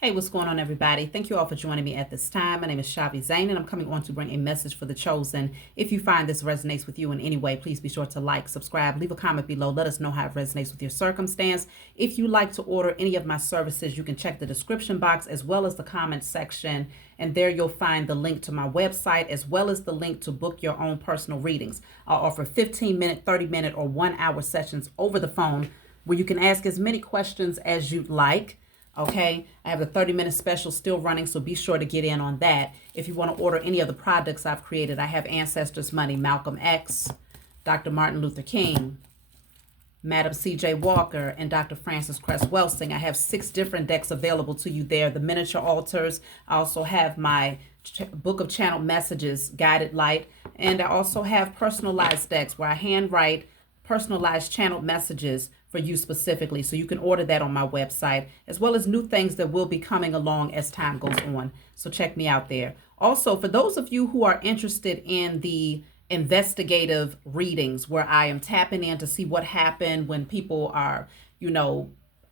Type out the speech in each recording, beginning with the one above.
Hey, what's going on, everybody? Thank you all for joining me at this time. My name is Shavi Zain, and I'm coming on to bring a message for the chosen. If you find this resonates with you in any way, please be sure to like, subscribe, leave a comment below. Let us know how it resonates with your circumstance. If you like to order any of my services, you can check the description box as well as the comment section. And there you'll find the link to my website as well as the link to book your own personal readings. I'll offer 15-minute, 30-minute, or 1-hour sessions over the phone where you can ask as many questions as you'd like. Okay, I have a 30-minute special still running, so be sure to get in on that. If you want to order any of the products I've created, I have Ancestors Money, Malcolm X, Dr. Martin Luther King, Madam C.J. Walker, and Dr. Francis Cress Welsing. I have 6 different decks available to you there. The miniature altars. I also have my book of channel messages, guided light, and I also have personalized decks where I handwrite personalized channeled messages for you specifically. So you can order that on my website, as well as new things that will be coming along as time goes on. So check me out there. Also, for those of you who are interested in the investigative readings where I am tapping in to see what happened when people are,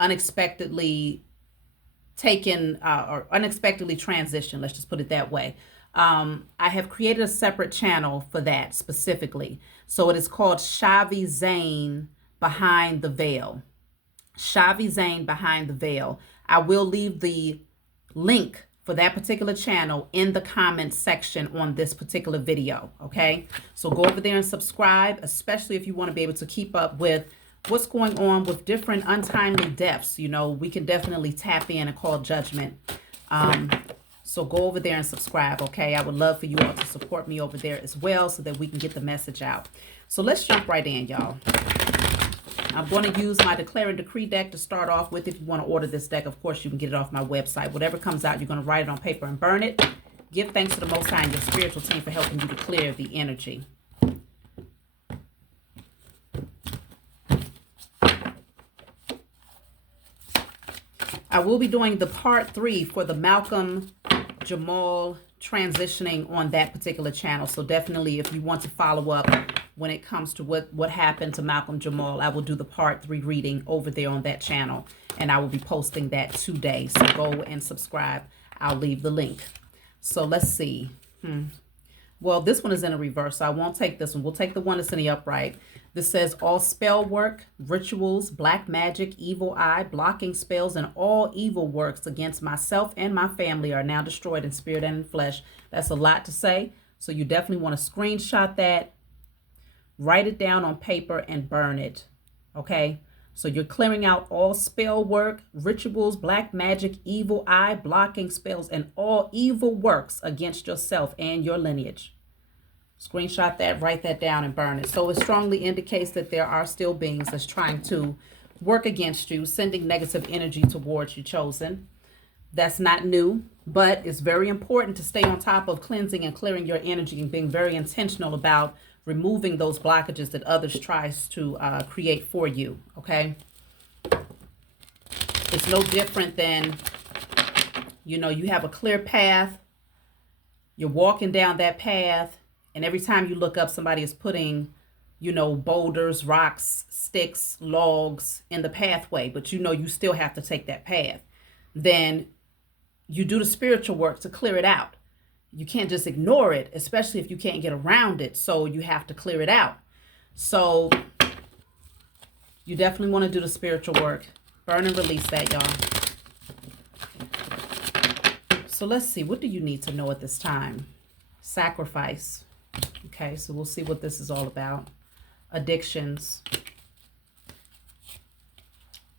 unexpectedly taken or unexpectedly transitioned, let's just put it that way. I have created a separate channel for that specifically. So it is called Shavi Zain Behind the Veil. Shavi Zain Behind the Veil. I will leave the link for that particular channel in the comments section on this particular video. Okay, so go over there and subscribe, especially if you want to be able to keep up with what's going on with different untimely deaths. We can definitely tap in and call judgment. So go over there and subscribe, okay? I would love for you all to support me over there as well so that we can get the message out. So let's jump right in, y'all. I'm going to use my Declare and Decree deck to start off with. If you want to order this deck, of course, you can get it off my website. Whatever comes out, you're going to write it on paper and burn it. Give thanks to the Most High and your spiritual team for helping you to clear the energy. I will be doing the part 3 for the Malcolm Jamal transitioning on that particular channel. So definitely, if you want to follow up when it comes to what happened to Malcolm Jamal, I will do the part 3 reading over there on that channel, and I will be posting that today. So go and subscribe. I'll leave the link. So let's see. Well, this one is in a reverse, so I won't take this one. We'll take the one that's in the upright. This says all spell work, rituals, black magic, evil eye, blocking spells, and all evil works against myself and my family are now destroyed in spirit and in flesh. That's a lot to say, so you definitely want to screenshot that, write it down on paper, and burn it. Okay? So you're clearing out all spell work, rituals, black magic, evil eye, blocking spells, and all evil works against yourself and your lineage. Screenshot that, write that down, and burn it. So it strongly indicates that there are still beings that's trying to work against you, sending negative energy towards you, chosen. That's not new, but it's very important to stay on top of cleansing and clearing your energy and being very intentional about removing those blockages that others tries to create for you, okay? It's no different than, you have a clear path. You're walking down that path, and every time you look up, somebody is putting, boulders, rocks, sticks, logs in the pathway, but you still have to take that path. Then you do the spiritual work to clear it out. You can't just ignore it, especially if you can't get around it. So you have to clear it out. So you definitely want to do the spiritual work. Burn and release that, y'all. So let's see. What do you need to know at this time? Sacrifice. Okay, so we'll see what this is all about. Addictions.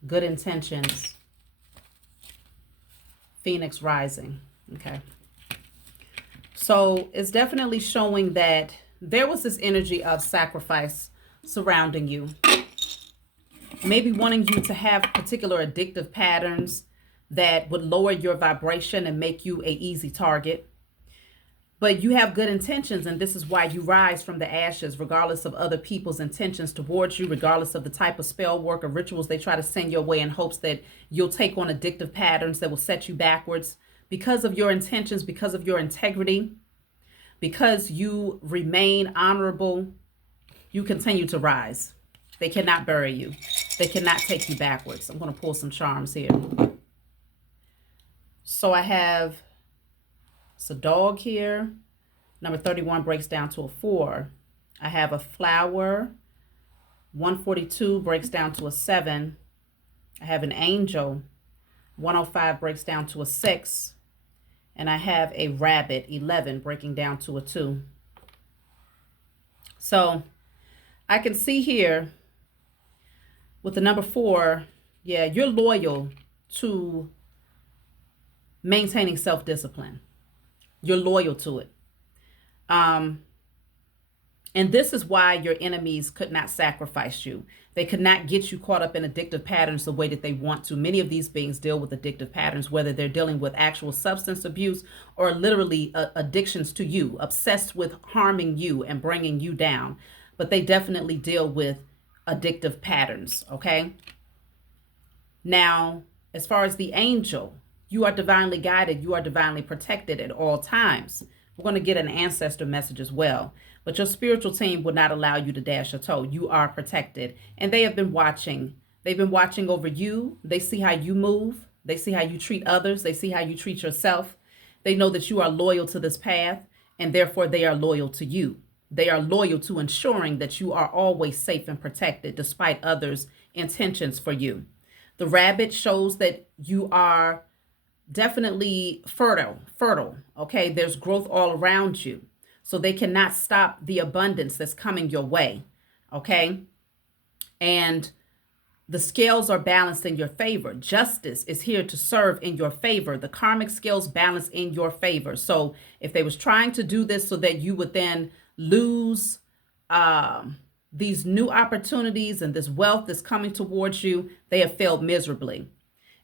Good intentions. Phoenix rising. Okay. So it's definitely showing that there was this energy of sacrifice surrounding you. Maybe wanting you to have particular addictive patterns that would lower your vibration and make you an easy target. But you have good intentions, and this is why you rise from the ashes, regardless of other people's intentions towards you, regardless of the type of spell work or rituals they try to send your way in hopes that you'll take on addictive patterns that will set you backwards. Because of your intentions, because of your integrity, because you remain honorable, you continue to rise. They cannot bury you. They cannot take you backwards. I'm going to pull some charms here. So I have, it's a dog here. Number 31 breaks down to a 4. I have a flower. 142 breaks down to a 7. I have an angel. 105 breaks down to a 6. And I have a rabbit, 11, breaking down to a 2. So I can see here with the number 4, yeah, you're loyal to maintaining self-discipline. You're loyal to it. And this is why your enemies could not sacrifice you. They could not get you caught up in addictive patterns the way that they want to. Many of these beings deal with addictive patterns, whether they're dealing with actual substance abuse or literally addictions to you, obsessed with harming you and bringing you down. But they definitely deal with addictive patterns, okay? Now, as far as the angel, you are divinely guided. You are divinely protected at all times. We're going to get an ancestor message as well. But your spiritual team will not allow you to dash a toe. You are protected. And they have been watching. They've been watching over you. They see how you move. They see how you treat others. They see how you treat yourself. They know that you are loyal to this path, and therefore they are loyal to you. They are loyal to ensuring that you are always safe and protected despite others' intentions for you. The rabbit shows that you are definitely fertile, okay? There's growth all around you. So they cannot stop the abundance that's coming your way, okay? And the scales are balanced in your favor. Justice is here to serve in your favor. The karmic scales balance in your favor. So if they was trying to do this so that you would then lose these new opportunities and this wealth that's coming towards you, they have failed miserably.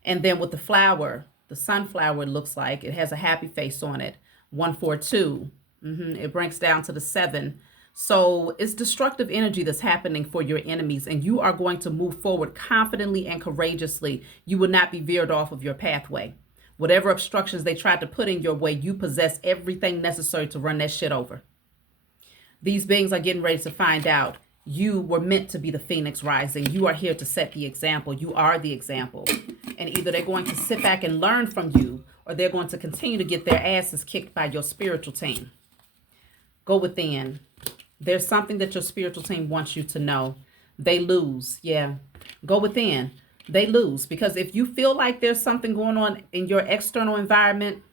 And then with the flower, the sunflower, it looks like it has a happy face on it. 142. It breaks down to the 7. So it's destructive energy that's happening for your enemies, and you are going to move forward confidently and courageously. You will not be veered off of your pathway. Whatever obstructions they tried to put in your way, you possess everything necessary to run that shit over. These beings are getting ready to find out you were meant to be the phoenix rising. You are here to set the example. You are the example. And either they're going to sit back and learn from you, or they're going to continue to get their asses kicked by your spiritual team. Go within. There's something that your spiritual team wants you to know. They lose. Yeah. Go within. They lose. Because if you feel like there's something going on in your external environment,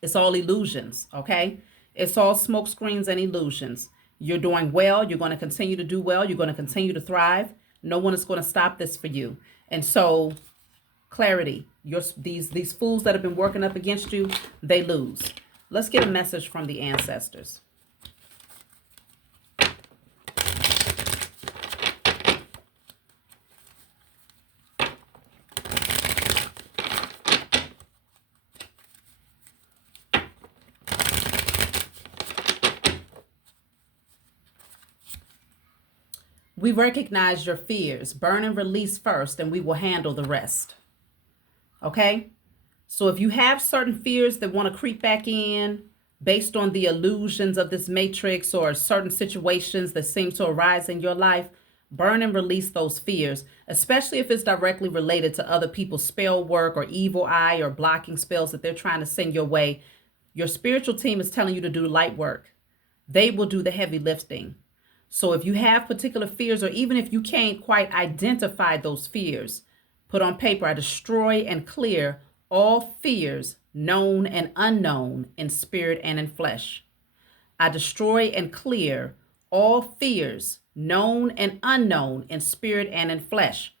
it's all illusions, okay? It's all smoke screens and illusions. You're doing well. You're going to continue to do well. You're going to continue to thrive. No one is going to stop this for you. And so, clarity. These fools that have been working up against you, they lose. Let's get a message from the ancestors. We recognize your fears. Burn and release first, and we will handle the rest. Okay? So if you have certain fears that want to creep back in based on the illusions of this matrix or certain situations that seem to arise in your life, burn and release those fears, especially if it's directly related to other people's spell work or evil eye or blocking spells that they're trying to send your way. Your spiritual team is telling you to do light work. They will do the heavy lifting. So if you have particular fears, or even if you can't quite identify those fears, put on paper, I destroy and clear all fears, known and unknown, in spirit and in flesh. I destroy and clear all fears, known and unknown, in spirit and in flesh.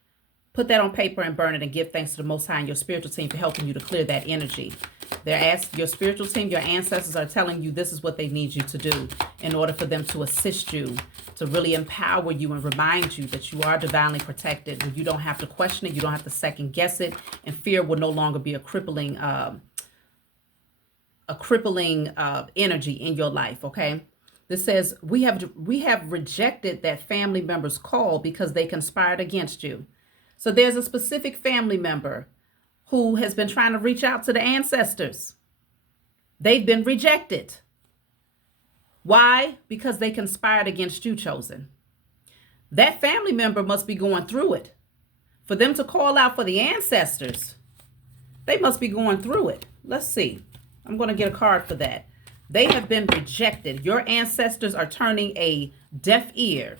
Put that on paper and burn it, and give thanks to the Most High and your spiritual team for helping you to clear that energy. Your spiritual team, your ancestors are telling you this is what they need you to do in order for them to assist you, to really empower you and remind you that you are divinely protected. You don't have to question it. You don't have to second guess it. And fear will no longer be a crippling energy in your life, okay? This says, we have rejected that family member's call because they conspired against you. So there's a specific family member who has been trying to reach out to the ancestors. They've been rejected. Why? Because they conspired against you, chosen. That family member must be going through it. For them to call out for the ancestors, they must be going through it. Let's see. I'm going to get a card for that. They have been rejected. Your ancestors are turning a deaf ear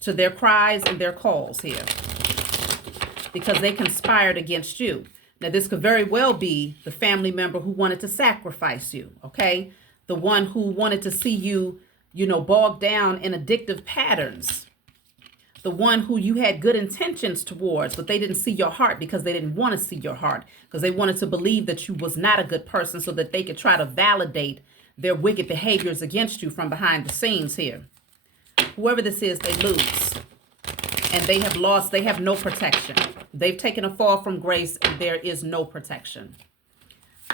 to their cries and their calls here because they conspired against you. Now, this could very well be the family member who wanted to sacrifice you, okay? The one who wanted to see you, bogged down in addictive patterns. The one who you had good intentions towards, but they didn't see your heart because they didn't want to see your heart, because they wanted to believe that you was not a good person so that they could try to validate their wicked behaviors against you from behind the scenes here. Whoever this is, they lose. And they have lost. They have no protection. They've taken a fall from grace and there is no protection.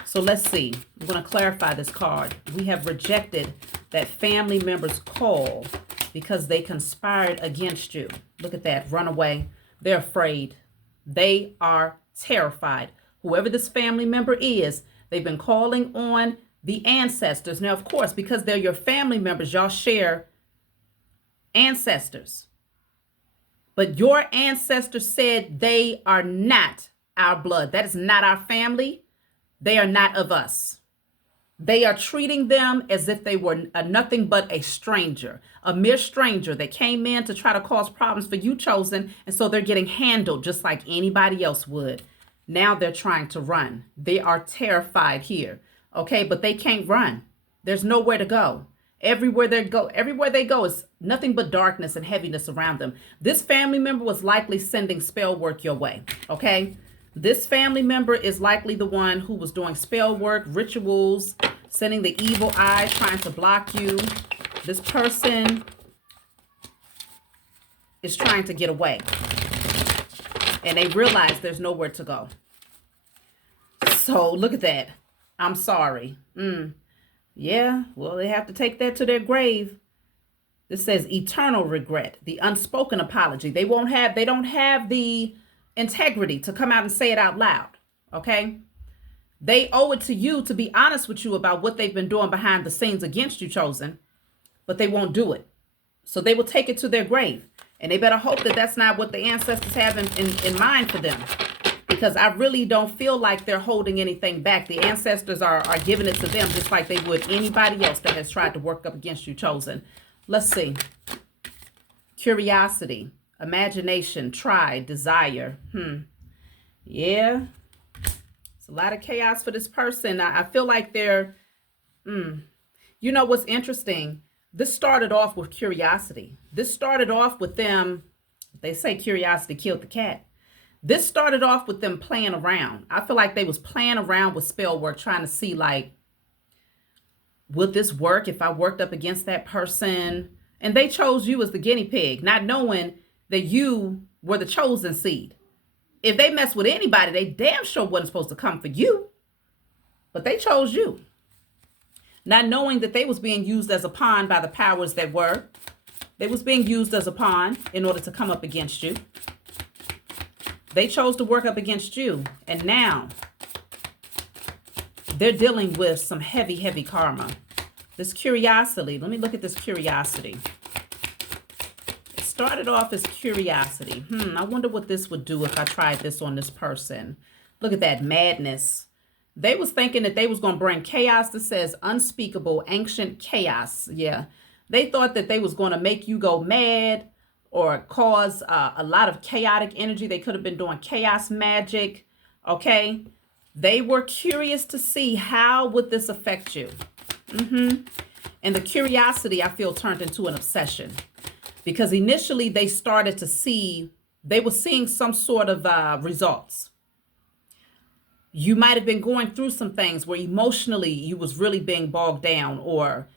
So let's see. I'm going to clarify this card. We have rejected that family member's call because they conspired against you. Look at that. Run away. They're afraid. They are terrified. Whoever this family member is, they've been calling on the ancestors. Now, of course, because they're your family members, y'all share ancestors. But your ancestors said they are not our blood. That is not our family. They are not of us. They are treating them as if they were nothing but a stranger, a mere stranger that came in to try to cause problems for you, chosen. And so they're getting handled just like anybody else would. Now they're trying to run. They are terrified here. Okay, but they can't run. There's nowhere to go. Everywhere they go is nothing but darkness and heaviness around them. This family member was likely sending spell work your way. Okay, this family member is likely the one who was doing spell work, rituals, sending the evil eye, trying to block you. This person is trying to get away. And they realize there's nowhere to go. So look at that. I'm sorry. Yeah, well, they have to take that to their grave. This says eternal regret, the unspoken apology. They don't have the integrity to come out and say it out loud. Okay. They owe it to you to be honest with you about what they've been doing behind the scenes against you, chosen, but they won't do it. So they will take it to their grave, and they better hope that that's not what the ancestors have in mind for them, because I really don't feel like they're holding anything back. The ancestors are giving it to them just like they would anybody else that has tried to work up against you, chosen. Let's see. Curiosity, imagination, try, desire. Yeah. It's a lot of chaos for this person. I feel like they're, you know what's interesting? This started off with curiosity. This started off with them. They say curiosity killed the cat. This started off with them playing around. I feel like they was playing around with spell work, trying to see like, would this work if I worked up against that person? And they chose you as the guinea pig, not knowing that you were the chosen seed. If they mess with anybody, they damn sure wasn't supposed to come for you. But they chose you. Not knowing that they was being used as a pawn by the powers that were. They was being used as a pawn in order to come up against you. They chose to work up against you. And now they're dealing with some heavy, heavy karma. This curiosity. Let me look at this curiosity. It started off as curiosity. I wonder what this would do if I tried this on this person. Look at that madness. They was thinking that they was going to bring chaos. That says unspeakable, ancient chaos. Yeah. They thought that they was going to make you go mad or cause a lot of chaotic energy. They could have been doing chaos magic. Okay. They were curious to see how would this affect you. And the curiosity, I feel, turned into an obsession, because initially they started to see, they were seeing some sort of results. You might have been going through some things where emotionally you was really being bogged down, or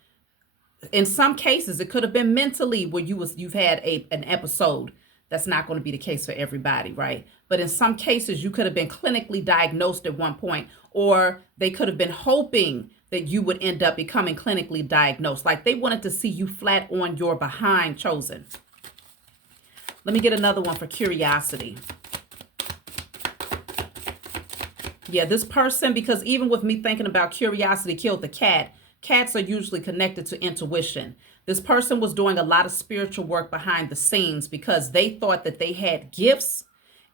in some cases it could have been mentally where you've had an episode. That's not going to be the case for everybody, right? But in some cases you could have been clinically diagnosed at one point, or they could have been hoping that you would end up becoming clinically diagnosed. Like they wanted to see you flat on your behind, chosen. Let me get another one for curiosity. Yeah, this person, because even with me thinking about curiosity killed the cat, cats are usually connected to intuition. This person was doing a lot of spiritual work behind the scenes because they thought that they had gifts,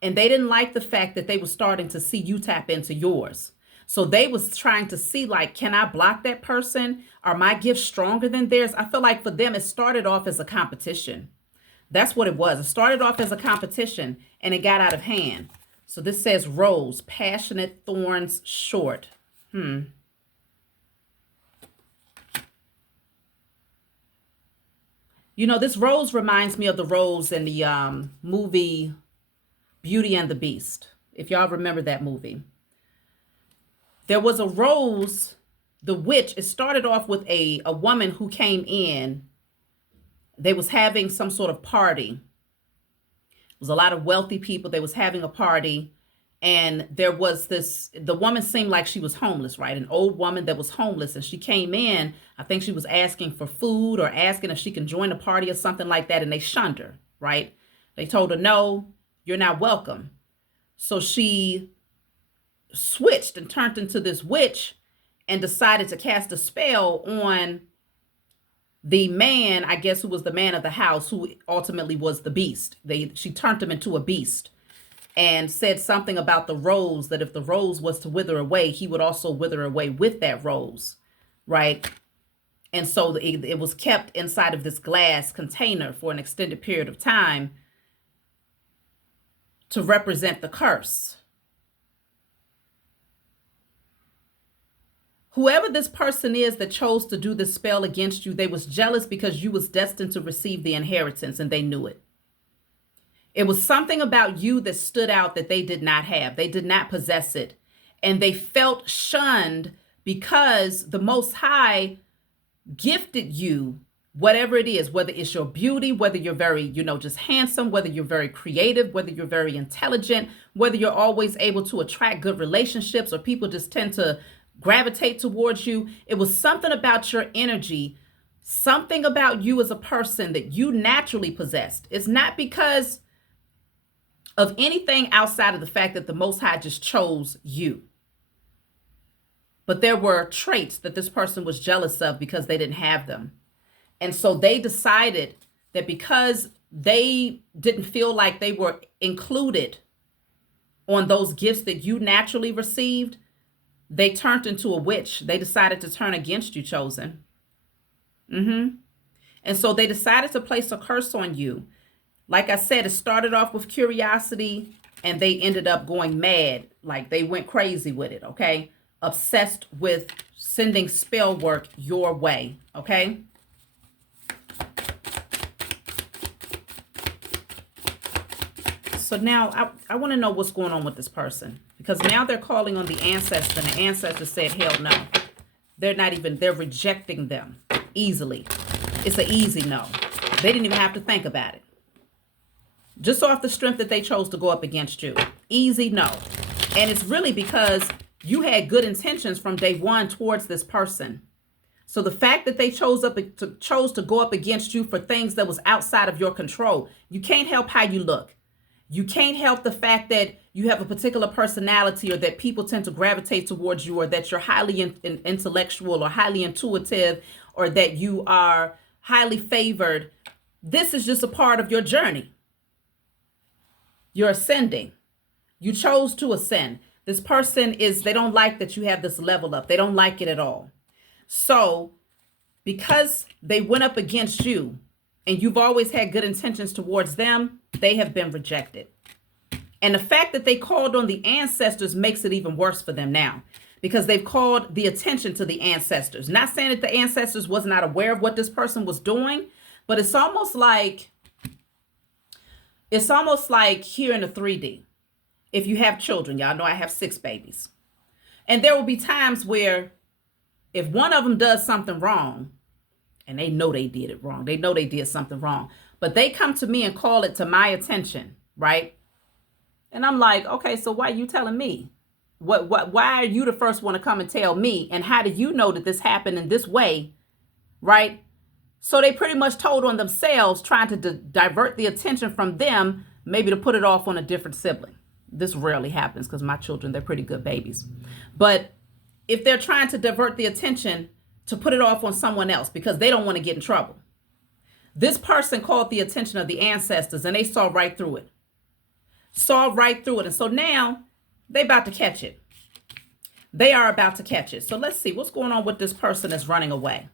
and they didn't like the fact that they were starting to see you tap into yours. So they was trying to see, like, can I block that person? Are my gifts stronger than theirs? I feel like for them, it started off as a competition. That's what it was. It started off as a competition and it got out of hand. So this says rose, passionate, thorns, short. You know, this rose reminds me of the rose in the movie Beauty and the Beast. If y'all remember that movie. There was a rose, the witch. It started off with a woman who came in. They was having some sort of party. It was a lot of wealthy people. They was having a party. And there was the woman seemed like she was homeless, right? An old woman that was homeless. And she came in, I think she was asking for food or asking if she can join the party or something like that. And they shunned her, right? They told her, no, you're not welcome. So she switched and turned into this witch and decided to cast a spell on the man, I guess, who was the man of the house, who ultimately was the beast. She turned him into a beast and said something about the rose, that if the rose was to wither away, he would also wither away with that rose, right? And so it was kept inside of this glass container for an extended period of time to represent the curse. Whoever this person is that chose to do this spell against you, they was jealous because you was destined to receive the inheritance and they knew it. It was something about you that stood out that they did not have. They did not possess it. And they felt shunned because the Most High gifted you, whatever it is, whether it's your beauty, whether you're very, just handsome, whether you're very creative, whether you're very intelligent, whether you're always able to attract good relationships or people just tend to gravitate towards you. It was something about your energy, something about you as a person that you naturally possessed. It's not because of anything outside of the fact that the Most High just chose you. But there were traits that this person was jealous of because they didn't have them. And so they decided that because they didn't feel like they were included on those gifts that you naturally received, they turned into a witch. They decided to turn against you, chosen. And so they decided to place a curse on you. Like I said, it started off with curiosity and they ended up going mad. Like they went crazy with it, okay? Obsessed with sending spell work your way, okay? So now I want to know what's going on with this person. Because now they're calling on the ancestor and the ancestor said, hell no. They're rejecting them easily. It's an easy no. They didn't even have to think about it. Just off the strength that they chose to go up against you. Easy no. And it's really because you had good intentions from day one towards this person. So the fact that they chose to go up against you for things that was outside of your control, you can't help how you look. You can't help the fact that you have a particular personality or that people tend to gravitate towards you or that you're highly intellectual or highly intuitive or that you are highly favored. This is just a part of your journey. You're ascending. You chose to ascend. This person they don't like that you have this level up. They don't like it at all. So because they went up against you and you've always had good intentions towards them, they have been rejected. And the fact that they called on the ancestors makes it even worse for them now because they've called the attention to the ancestors. Not saying that the ancestors was not aware of what this person was doing, but it's almost like here in the 3D. If you have children, y'all know I have 6 babies. And there will be times where if one of them does something wrong, and they know they did it wrong, they know they did something wrong, but they come to me and call it to my attention, right? And I'm like, okay, so why are you telling me? Why are you the first one to come and tell me? And how do you know that this happened in this way, right? So they pretty much told on themselves, trying to divert the attention from them, maybe to put it off on a different sibling. This rarely happens because my children, they're pretty good babies. But if they're trying to divert the attention to put it off on someone else because they don't want to get in trouble, this person called the attention of the ancestors and they saw right through it. And so now they about to catch it. They are about to catch it. So let's see what's going on with this person that's running away.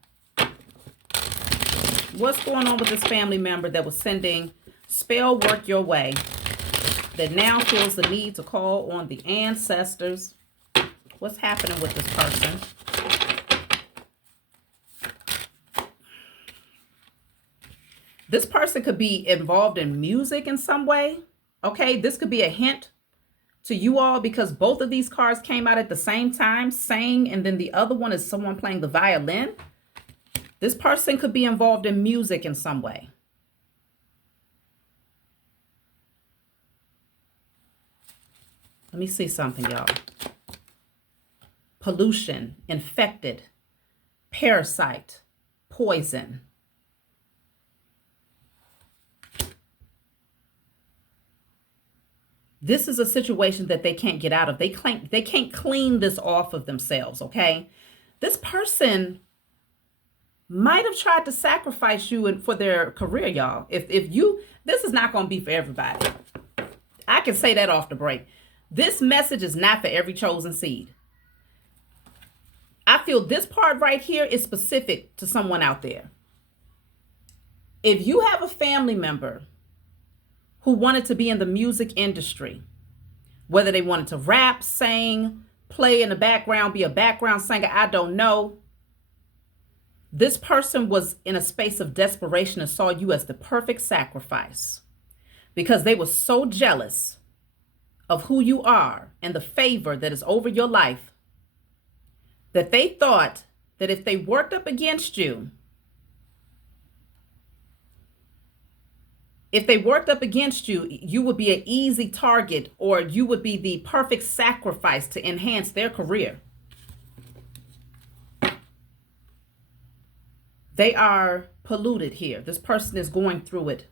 What's going on with this family member that was sending spell work your way, that now feels the need to call on the ancestors? What's happening with this person? This person could be involved in music in some way. Okay, this could be a hint to you all because both of these cards came out at the same time, sang, and then the other one is someone playing the violin. This person could be involved in music in some way. Let me see something, y'all. Pollution, infected, parasite, poison. This is a situation that they can't get out of. They can't clean this off of themselves, okay? This person might have tried to sacrifice you for their career, y'all. This is not going to be for everybody. I can say that off the break. This message is not for every chosen seed. I feel this part right here is specific to someone out there. If you have a family member who wanted to be in the music industry, whether they wanted to rap, sing, play in the background, be a background singer, I don't know. This person was in a space of desperation and saw you as the perfect sacrifice because they were so jealous of who you are and the favor that is over your life that they thought that if they worked up against you, you would be an easy target, or you would be the perfect sacrifice to enhance their career. They are polluted here. This person is going through it.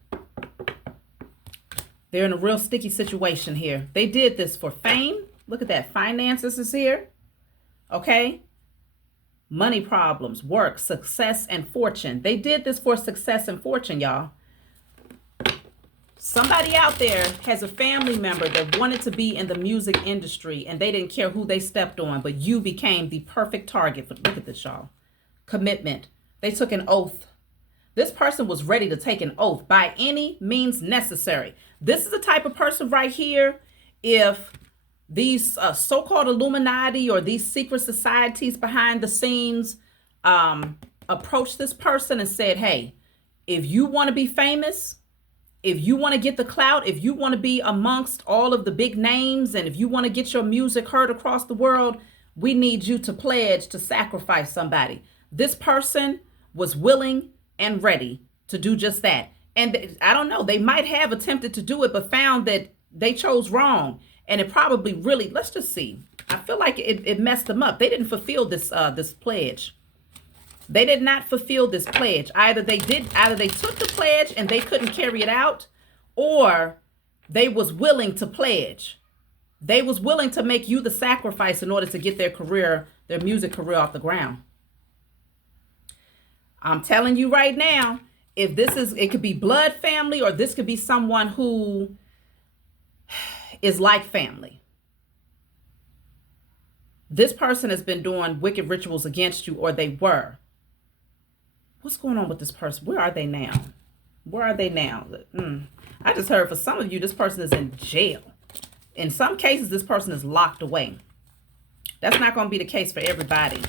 They're in a real sticky situation here. They did this for fame. Look at that. Finances is here. Okay. Money problems, work, success, and fortune. They did this for success and fortune, y'all. Somebody out there has a family member that wanted to be in the music industry and they didn't care who they stepped on, but you became the perfect target for, look at this, y'all. Commitment. They took an oath. This person was ready to take an oath by any means necessary. This is the type of person right here, if these so-called Illuminati or these secret societies behind the scenes approached this person and said, hey, if you want to be famous, if you want to get the clout, if you want to be amongst all of the big names, and if you want to get your music heard across the world, we need you to pledge to sacrifice somebody. This person was willing and ready to do just that. And I don't know, they might have attempted to do it, but found that they chose wrong. And it probably really, let's just see. I feel like it messed them up. They didn't fulfill this pledge. They did not fulfill this pledge. Either they took the pledge and they couldn't carry it out, or they was willing to pledge. They was willing to make you the sacrifice in order to get their music career off the ground. I'm telling you right now, it could be blood family, or this could be someone who is like family. This person has been doing wicked rituals against you, or they were. What's going on with this person? Where are they now? Where are they now? I just heard for some of you, this person is in jail. In some cases, this person is locked away. That's not going to be the case for everybody.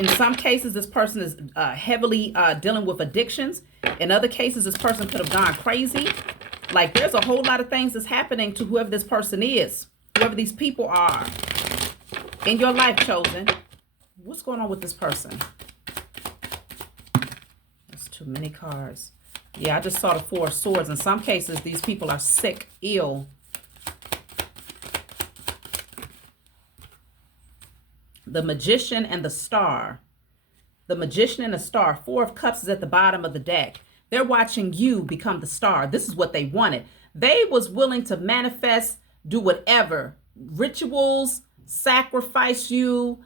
In some cases, this person is heavily dealing with addictions. In other cases, this person could have gone crazy. Like, there's a whole lot of things that's happening to whoever this person is, whoever these people are in your life, chosen. What's going on with this person? That's too many cards. Yeah, I just saw the Four of Swords. In some cases, these people are sick, ill. The Magician and the Star. The Magician and the Star. Four of Cups is at the bottom of the deck. They're watching you become the star. This is what they wanted. They was willing to manifest, do whatever. Rituals, sacrifice you,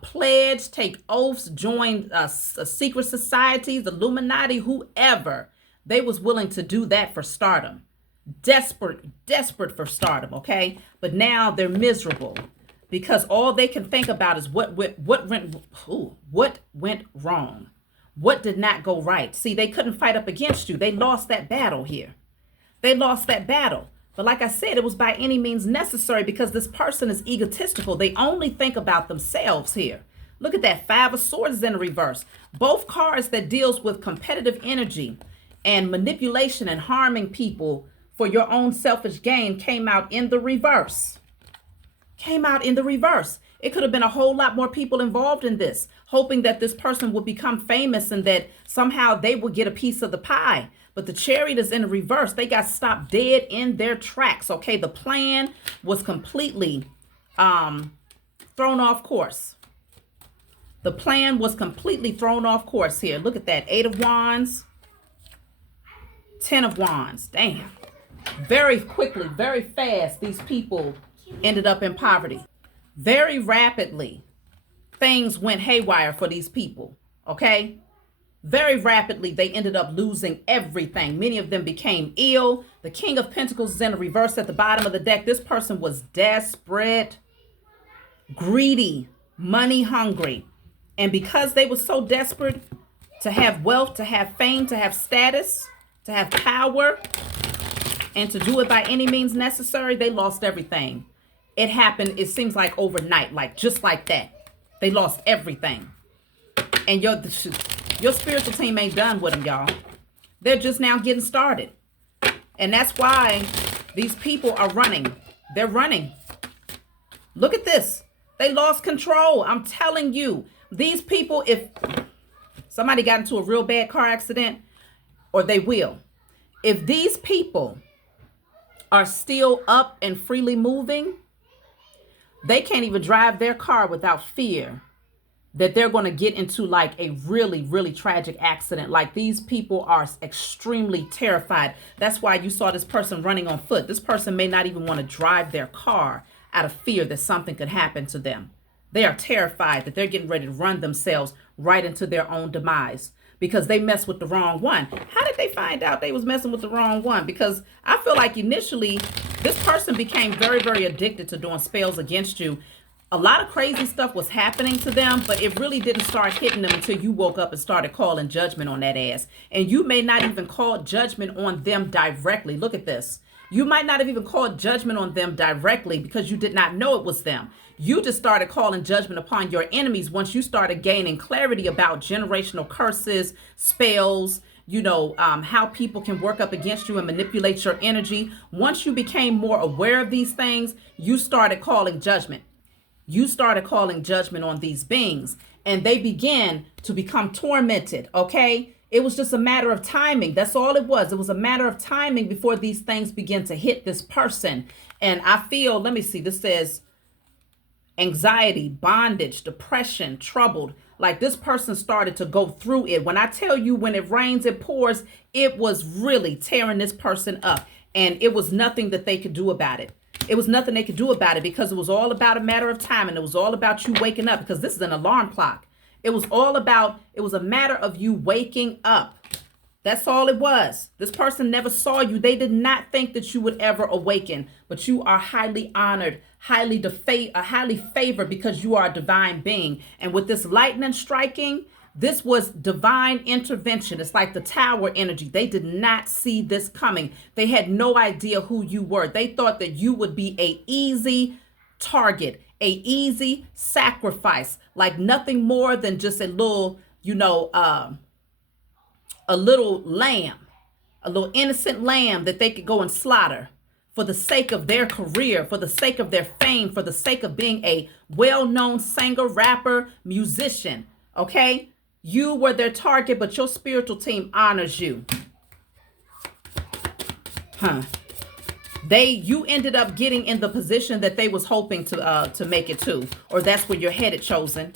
pledge, take oaths, join secret societies, Illuminati, whoever. They was willing to do that for stardom. Desperate for stardom, okay? But now they're miserable. because all they can think about is what went wrong. What did not go right? See, they couldn't fight up against you. They lost that battle here. They lost that battle. But like I said, it was by any means necessary because this person is egotistical. They only think about themselves here. Look at that. 5 of Swords in reverse. Both cards that deals with competitive energy and manipulation and harming people for your own selfish gain came out in the reverse. Came out in the reverse. It could have been a whole lot more people involved in this, hoping that this person would become famous and that somehow they would get a piece of the pie. But the Chariot is in the reverse. They got stopped dead in their tracks. Okay, the plan was completely thrown off course. The plan was completely thrown off course here. Look at that. 8 of Wands, 10 of Wands. Damn. Very quickly, very fast, these people ended up in poverty. Very rapidly, things went haywire for these people, okay? Very rapidly, they ended up losing everything. Many of them became ill. The King of Pentacles is in the reverse at the bottom of the deck. This person was desperate, greedy, money hungry. And because they were so desperate to have wealth, to have fame, to have status, to have power, and to do it by any means necessary, they lost everything. It happened, it seems like overnight, like just like that. They lost everything. And your spiritual team ain't done with them, y'all. They're just now getting started. And that's why these people are running. They're running. Look at this. They lost control. I'm telling you, these people, if somebody got into a real bad car accident, or they will, if these people are still up and freely moving, they can't even drive their car without fear that they're going to get into like a really, really tragic accident. Like these people are extremely terrified. That's why you saw this person running on foot. This person may not even want to drive their car out of fear that something could happen to them. They are terrified that they're getting ready to run themselves right into their own demise because they messed with the wrong one. How did they find out they was messing with the wrong one? Because I feel like initially this person became very, very addicted to doing spells against you. A lot of crazy stuff was happening to them, but it really didn't start hitting them until you woke up and started calling judgment on that ass. And you may not even call judgment on them directly. Look at this. You might not have even called judgment on them directly because you did not know it was them. You just started calling judgment upon your enemies once you started gaining clarity about generational curses, spells, how people can work up against you and manipulate your energy. Once you became more aware of these things, you started calling judgment. You started calling judgment on these beings and they began to become tormented, okay? It was just a matter of timing. That's all it was. It was a matter of timing before these things began to hit this person. And I feel, let me see, this says anxiety, bondage, depression, troubled. Like this person started to go through it. When I tell you, when it rains, it pours, it was really tearing this person up. And it was nothing that they could do about it. It was nothing they could do about it because it was all about a matter of time. And it was all about you waking up because this is an alarm clock. It was a matter of you waking up. That's all it was. This person never saw you. They did not think that you would ever awaken, but you are highly honored, highly favored because you are a divine being. And with this lightning striking, this was divine intervention. It's like the tower energy. They did not see this coming. They had no idea who you were. They thought that you would be an easy target, a easy sacrifice, like nothing more than just a little, a little lamb, a little innocent lamb that they could go and slaughter for the sake of their career, for the sake of their fame, for the sake of being a well-known singer, rapper, musician, okay? You were their target, but your spiritual team honors you. You ended up getting in the position that they was hoping to make it to, or that's where you're headed, chosen.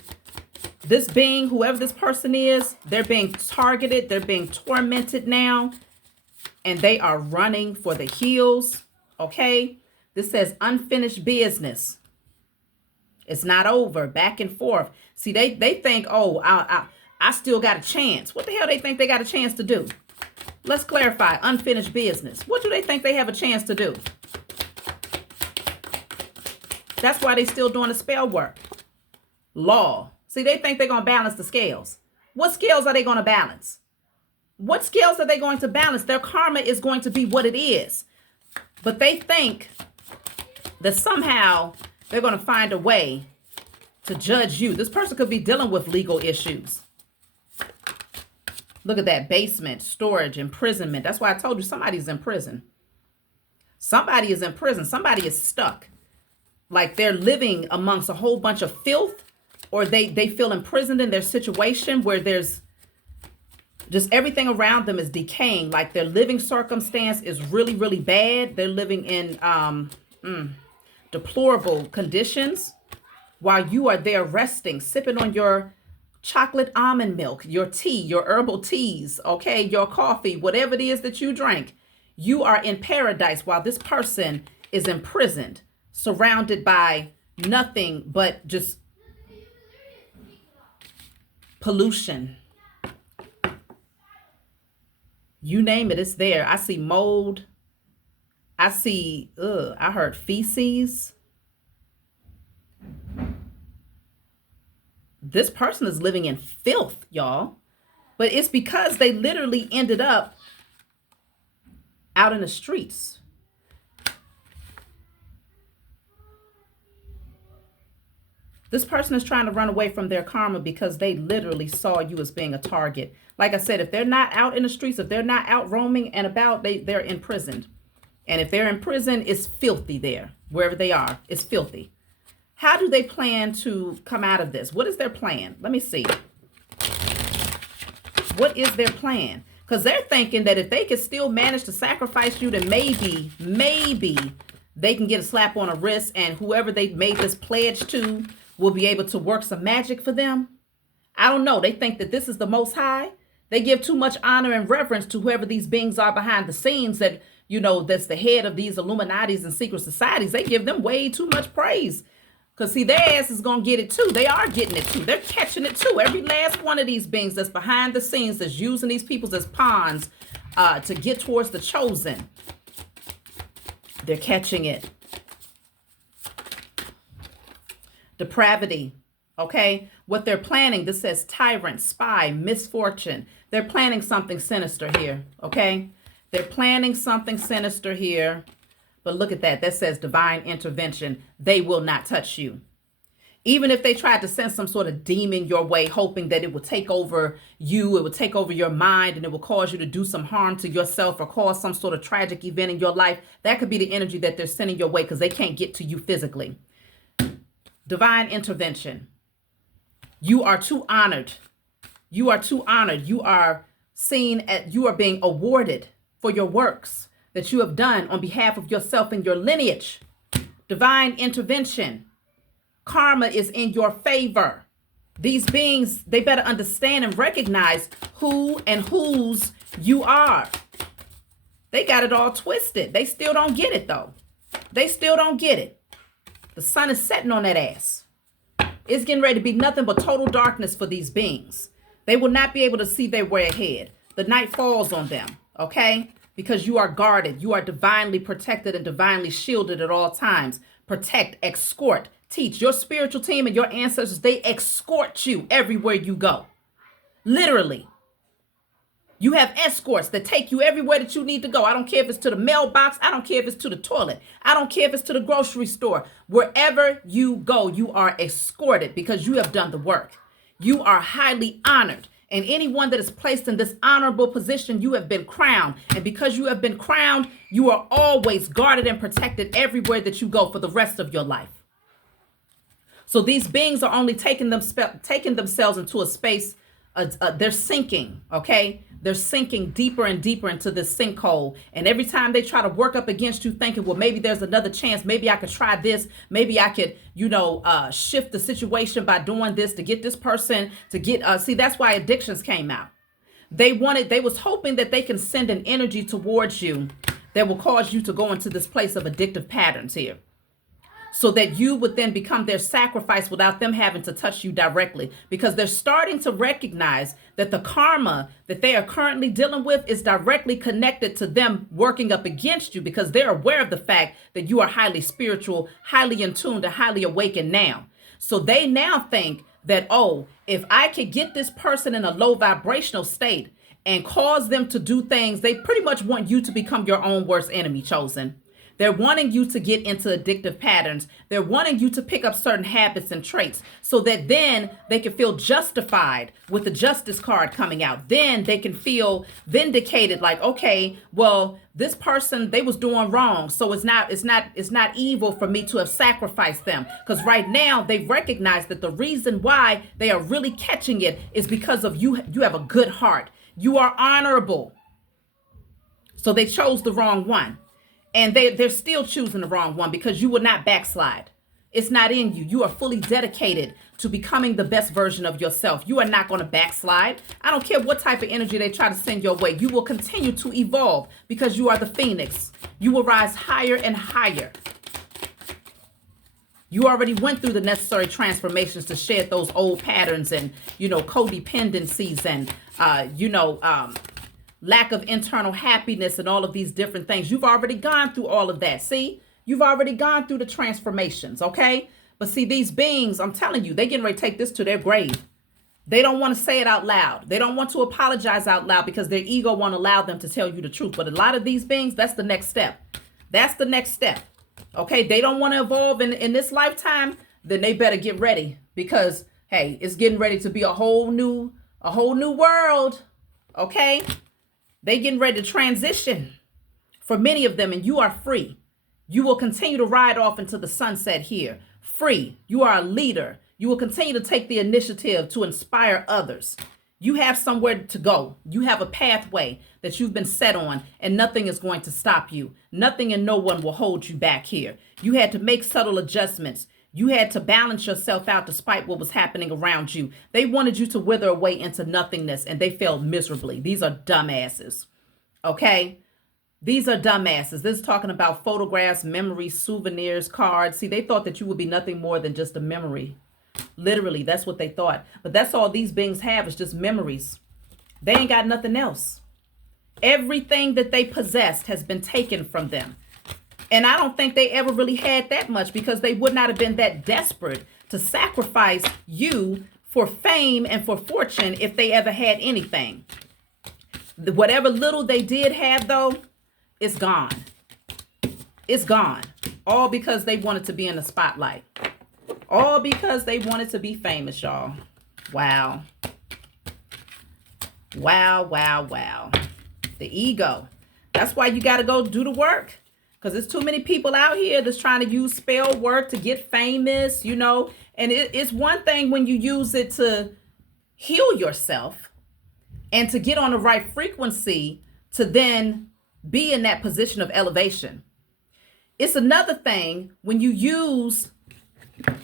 This being, whoever this person is, they're being targeted, they're being tormented now, and they are running for the hills, okay? This says unfinished business. It's not over, back and forth. See, they think, oh, I still got a chance. What the hell they think they got a chance to do? Let's clarify. Unfinished business. What do they think they have a chance to do? That's why they still doing the spell work. Law. See, they think they're going to balance the scales. What scales are they going to balance? What scales are they going to balance? Their karma is going to be what it is. But they think that somehow they're going to find a way to judge you. This person could be dealing with legal issues. Look at that. Basement, storage, imprisonment. That's why I told you somebody's in prison. Somebody is in prison. Somebody is stuck. Like they're living amongst a whole bunch of filth, or they feel imprisoned in their situation where there's just everything around them is decaying. Like their living circumstance is really, really bad. They're living in deplorable conditions while you are there resting, sipping on your chocolate almond milk, your tea, your herbal teas, okay, your coffee, whatever it is that you drink. You are in paradise while this person is imprisoned, surrounded by nothing but just pollution. You name it, it's there. I see mold. I see, I heard feces. This person is living in filth, y'all. But it's because they literally ended up out in the streets. This person is trying to run away from their karma because they literally saw you as being a target. Like I said, if they're not out in the streets, if they're not out roaming and about, they're imprisoned. And if they're in prison, it's filthy there. Wherever they are, it's filthy. How do they plan to come out of this? What is their plan? Let me see. What is their plan? Because they're thinking that if they can still manage to sacrifice you, then maybe they can get a slap on the wrist, and whoever they made this pledge to will be able to work some magic for them. I don't know. They think that this is the Most High. They give too much honor and reverence to whoever these beings are behind the scenes that, you know, that's the head of these Illuminatis and secret societies. They give them way too much praise. Because, see, their ass is going to get it, too. They are getting it, too. They're catching it, too. Every last one of these beings that's behind the scenes that's using these people as pawns to get towards the chosen. They're catching it. Depravity, okay? What they're planning, this says tyrant, spy, misfortune. They're planning something sinister here, okay? They're planning something sinister here. But look at that. That says divine intervention. They will not touch you. Even if they tried to send some sort of demon your way, hoping that it will take over you, it will take over your mind, and it will cause you to do some harm to yourself or cause some sort of tragic event in your life, that could be the energy that they're sending your way because they can't get to you physically. Divine intervention. You are too honored. You are too honored. You are seen as, you are being awarded for your works that you have done on behalf of yourself and your lineage. Divine intervention. Karma is in your favor. These beings, they better understand and recognize who and whose you are. They got it all twisted. They still don't get it, though. They still don't get it. The sun is setting on that ass. It's getting ready to be nothing but total darkness for these beings. They will not be able to see their way ahead. The night falls on them, okay? Because you are guarded. You are divinely protected and divinely shielded at all times. Protect, escort, teach. Your spiritual team and your ancestors, they escort you everywhere you go. Literally. You have escorts that take you everywhere that you need to go. I don't care if it's to the mailbox. I don't care if it's to the toilet. I don't care if it's to the grocery store. Wherever you go, you are escorted because you have done the work. You are highly honored. And anyone that is placed in this honorable position, you have been crowned. And because you have been crowned, you are always guarded and protected everywhere that you go for the rest of your life. So these beings are only taking themselves into a space. They're sinking, okay? They're sinking deeper and deeper into this sinkhole. And every time they try to work up against you thinking, well, maybe there's another chance. Maybe I could try this. Maybe I could, shift the situation by doing this to get this person to get, see, that's why addictions came out. They was hoping that they can send an energy towards you that will cause you to go into this place of addictive patterns here. so that you would then become their sacrifice without them having to touch you directly, because they're starting to recognize that the karma that they are currently dealing with is directly connected to them working up against you, because they're aware of the fact that you are highly spiritual, highly in tune, and highly awakened now. So they now think that, oh, if I could get this person in a low vibrational state and cause them to do things, they pretty much want you to become your own worst enemy, chosen. They're wanting you to get into addictive patterns. They're wanting you to pick up certain habits and traits so that then they can feel justified with the justice card coming out. Then they can feel vindicated, like, okay, well, this person, they was doing wrong. So it's not evil for me to have sacrificed them. Because right now they've recognized that the reason why they are really catching it is because of you. You have a good heart. You are honorable. So they chose the wrong one. And they're still choosing the wrong one because you will not backslide. It's not in you. You are fully dedicated to becoming the best version of yourself. You are not going to backslide. I don't care what type of energy they try to send your way. You will continue to evolve because you are the phoenix. You will rise higher and higher. You already went through the necessary transformations to shed those old patterns and, codependencies and, lack of internal happiness and all of these different things. You've already gone through all of that. See, you've already gone through the transformations. Okay. But see, these beings, I'm telling you, they're getting ready to take this to their grave. They don't want to say it out loud. They don't want to apologize out loud because their ego won't allow them to tell you the truth. But a lot of these beings, that's the next step. That's the next step. Okay. They don't want to evolve in this lifetime. Then they better get ready because, hey, it's getting ready to be a whole new world. Okay. They getting ready to transition for many of them, and you are free. You will continue to ride off into the sunset here. Free. You are a leader. You will continue to take the initiative to inspire others. You have somewhere to go. You have a pathway that you've been set on, and nothing is going to stop you. Nothing and no one will hold you back here. You had to make subtle adjustments. You had to balance yourself out despite what was happening around you. They wanted you to wither away into nothingness, and they failed miserably. These are dumbasses. Okay? These are dumbasses. This is talking about photographs, memories, souvenirs, cards. See, they thought that you would be nothing more than just a memory. Literally, that's what they thought. But that's all these beings have is just memories. They ain't got nothing else. Everything that they possessed has been taken from them. And I don't think they ever really had that much because they would not have been that desperate to sacrifice you for fame and for fortune if they ever had anything. Whatever little they did have, though, it's gone. It's gone. All because they wanted to be in the spotlight. All because they wanted to be famous, y'all. Wow. Wow, wow, wow. The ego. That's why you got to go do the work. Because there's too many people out here that's trying to use spell work to get famous, and it's one thing when you use it to heal yourself and to get on the right frequency to then be in that position of elevation. It's another thing when you use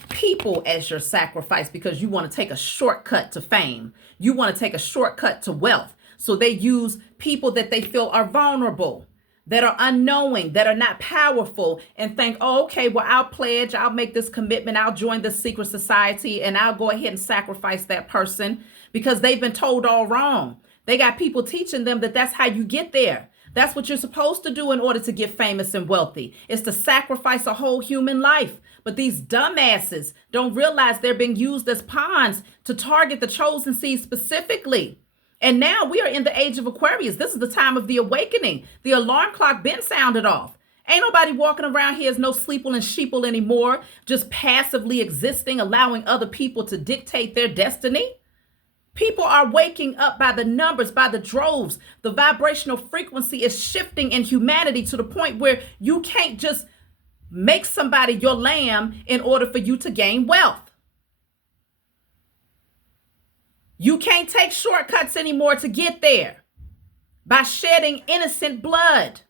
people as your sacrifice because you want to take a shortcut to fame. You want to take a shortcut to wealth. So they use people that they feel are vulnerable, that are unknowing, that are not powerful, and think, oh, okay, well, I'll pledge, I'll make this commitment, I'll join the secret society, and I'll go ahead and sacrifice that person because they've been told all wrong. They got people teaching them that that's how you get there. That's what you're supposed to do in order to get famous and wealthy, is to sacrifice a whole human life. But these dumbasses don't realize they're being used as pawns to target the chosen seed specifically. And now we are in the age of Aquarius. This is the time of the awakening. The alarm clock been sounded off. Ain't nobody walking around here as no sleeple and sheeple anymore, just passively existing, allowing other people to dictate their destiny. People are waking up by the numbers, by the droves. The vibrational frequency is shifting in humanity to the point where you can't just make somebody your lamb in order for you to gain wealth. You can't take shortcuts anymore to get there by shedding innocent blood.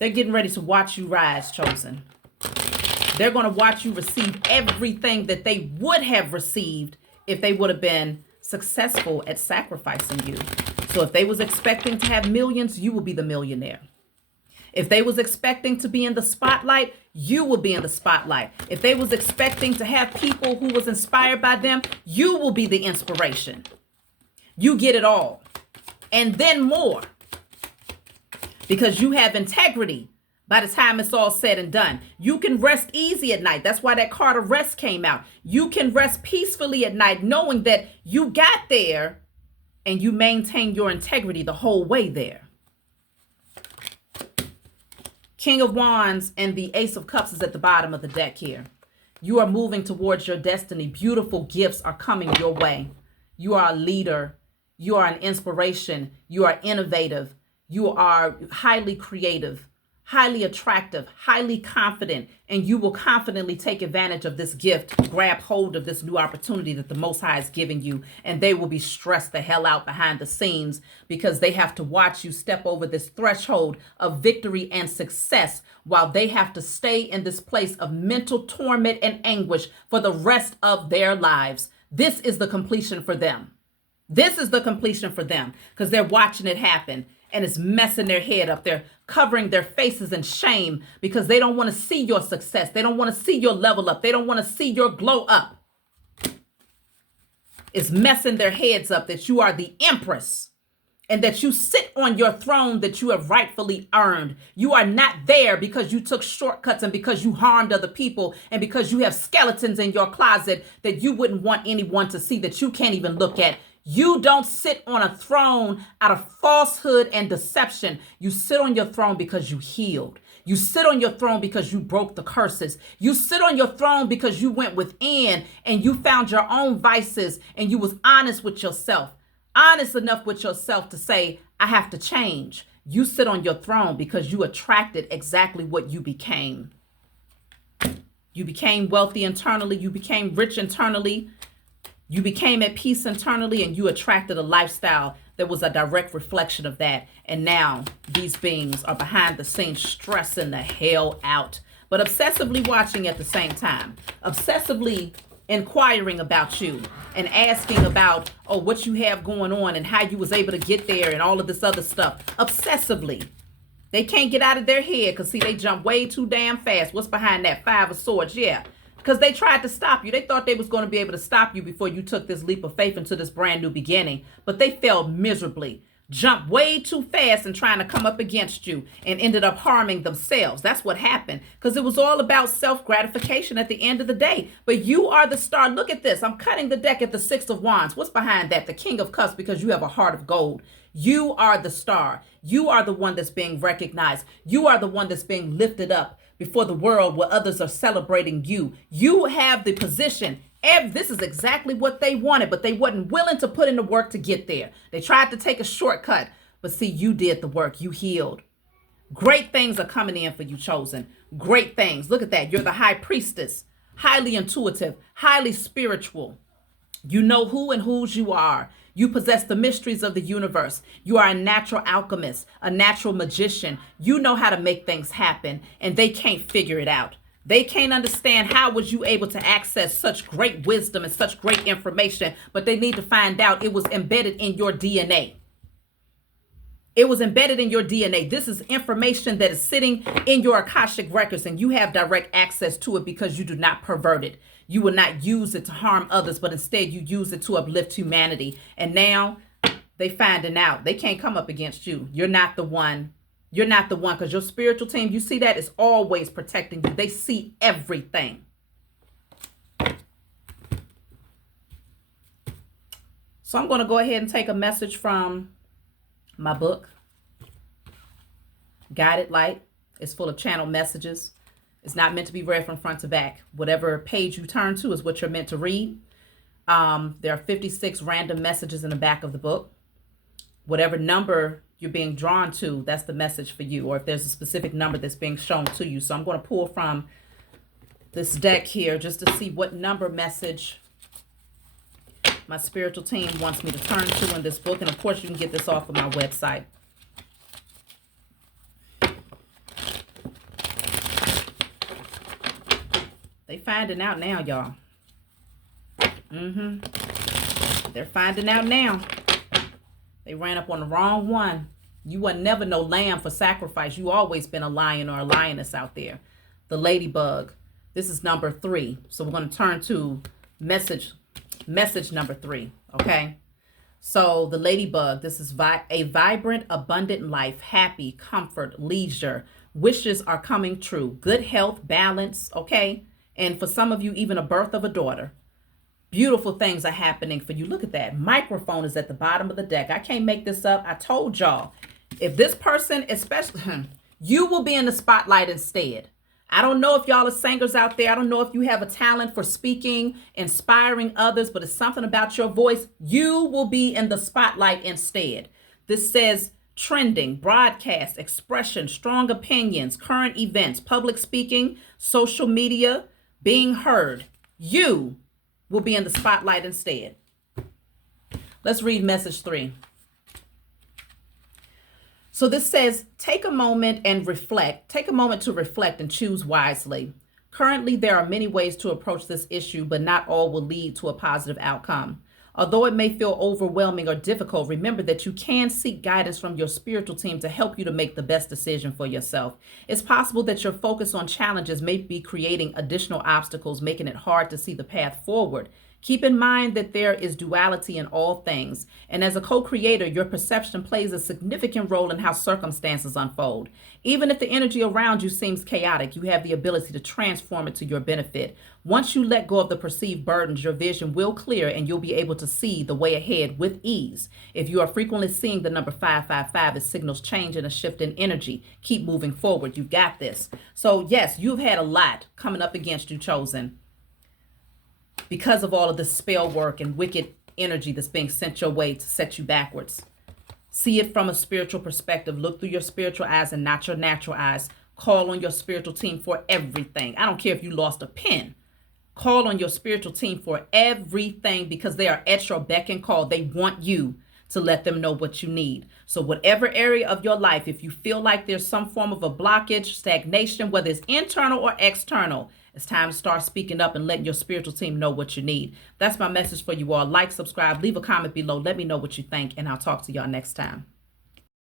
They're getting ready to watch you rise, chosen. They're going to watch you receive everything that they would have received if they would have been successful at sacrificing you. So if they was expecting to have millions, you will be the millionaire. If they was expecting to be in the spotlight, you will be in the spotlight. If they was expecting to have people who was inspired by them, you will be the inspiration. You get it all. And then more. Because you have integrity by the time it's all said and done. You can rest easy at night. That's why that card of rest came out. You can rest peacefully at night knowing that you got there and you maintain your integrity the whole way there. King of Wands and the Ace of Cups is at the bottom of the deck here. You are moving towards your destiny. Beautiful gifts are coming your way. You are a leader. You are an inspiration. You are innovative. You are highly creative, highly attractive, highly confident, and you will confidently take advantage of this gift, grab hold of this new opportunity that the Most High is giving you, and they will be stressed the hell out behind the scenes because they have to watch you step over this threshold of victory and success while they have to stay in this place of mental torment and anguish for the rest of their lives. This is the completion for them. This is the completion for them because they're watching it happen. And it's messing their head up. They're covering their faces in shame because they don't want to see your success. They don't want to see your level up. They don't want to see your glow up. It's messing their heads up that you are the empress and that you sit on your throne that you have rightfully earned. You are not there because you took shortcuts and because you harmed other people and because you have skeletons in your closet that you wouldn't want anyone to see, that you can't even look at. You don't sit on a throne out of falsehood and deception. You sit on your throne because you healed. You sit on your throne because you broke the curses. You sit on your throne because you went within and you found your own vices and you was honest with yourself. Honest enough with yourself to say, I have to change. You sit on your throne because you attracted exactly what you became. You became wealthy internally. You became rich internally. You became at peace internally and you attracted a lifestyle that was a direct reflection of that. And now these beings are behind the scenes stressing the hell out, but obsessively watching at the same time, obsessively inquiring about you and asking about, oh, what you have going on and how you was able to get there and all of this other stuff. Obsessively. They can't get out of their head because, see, they jump way too damn fast. What's behind that? Five of Swords, yeah. Because they tried to stop you. They thought they was going to be able to stop you before you took this leap of faith into this brand new beginning. But they failed miserably. Jumped way too fast and trying to come up against you and ended up harming themselves. That's what happened. Because it was all about self-gratification at the end of the day. But you are the star. Look at this. I'm cutting the deck at the Six of Wands. What's behind that? The King of Cups, because you have a heart of gold. You are the star. You are the one that's being recognized. You are the one that's being lifted up before the world where others are celebrating you. You have the position. This is exactly what they wanted, but they wasn't willing to put in the work to get there. They tried to take a shortcut, but see, you did the work. You healed. Great things are coming in for you, Chosen. Great things. Look at that. You're the high priestess, highly intuitive, highly spiritual. You know who and whose you are. You possess the mysteries of the universe. You are a natural alchemist, a natural magician. You know how to make things happen, and they can't figure it out. They can't understand how was you able to access such great wisdom and such great information, but they need to find out it was embedded in your DNA. It was embedded in your DNA. This is information that is sitting in your Akashic records, and you have direct access to it because you do not pervert it. You will not use it to harm others, but instead you use it to uplift humanity. And now they finding out. They can't come up against you. You're not the one. You're not the one, because your spiritual team, you see that, is always protecting you. They see everything. So I'm going to go ahead and take a message from my book, Guided Light. It's full of channel messages. It's not meant to be read from front to back. Whatever page you turn to is what you're meant to read. There are 56 random messages in the back of the book. Whatever number you're being drawn to, that's the message for you. Or if there's a specific number that's being shown to you. So I'm going to pull from this deck here just to see what number message my spiritual team wants me to turn to in this book. And of course, you can get this off of my website. They finding out now, y'all. They're finding out now. They ran up on the wrong one. You were never no lamb for sacrifice. You always been a lion or a lioness out there. The ladybug. This is number 3. So we're going to turn to message number 3. Okay. So the ladybug, this is a vibrant, abundant life, happy, comfort, leisure. Wishes are coming true. Good health, balance. Okay. And for some of you, even a birth of a daughter. Beautiful things are happening for you. Look at that. Microphone is at the bottom of the deck. I can't make this up. I told y'all, if this person, especially, you will be in the spotlight instead. I don't know if y'all are singers out there. I don't know if you have a talent for speaking, inspiring others, but it's something about your voice. You will be in the spotlight instead. This says trending, broadcast, expression, strong opinions, current events, public speaking, social media, being heard. You will be in the spotlight instead. Let's read message 3. So this says, take a moment and reflect. Take a moment to reflect and choose wisely. Currently, there are many ways to approach this issue, but not all will lead to a positive outcome. Although it may feel overwhelming or difficult, remember that you can seek guidance from your spiritual team to help you to make the best decision for yourself. It's possible that your focus on challenges may be creating additional obstacles, making it hard to see the path forward. Keep in mind that there is duality in all things, and as a co-creator, your perception plays a significant role in how circumstances unfold. Even if the energy around you seems chaotic, you have the ability to transform it to your benefit. Once you let go of the perceived burdens, your vision will clear and you'll be able to see the way ahead with ease. If you are frequently seeing the number 555, it signals change and a shift in energy. Keep moving forward. You got this. So yes, you've had a lot coming up against you, chosen, because of all of the spell work and wicked energy that's being sent your way to set you backwards. See it from a spiritual perspective. Look through your spiritual eyes and not your natural eyes. Call on your spiritual team for everything. I don't care if you lost a pen. Call on your spiritual team for everything because they are at your beck and call. They want you to let them know what you need. So whatever area of your life, if you feel like there's some form of a blockage, stagnation, whether it's internal or external, it's time to start speaking up and letting your spiritual team know what you need. That's my message for you all. Like, subscribe, leave a comment below. Let me know what you think, and I'll talk to y'all next time.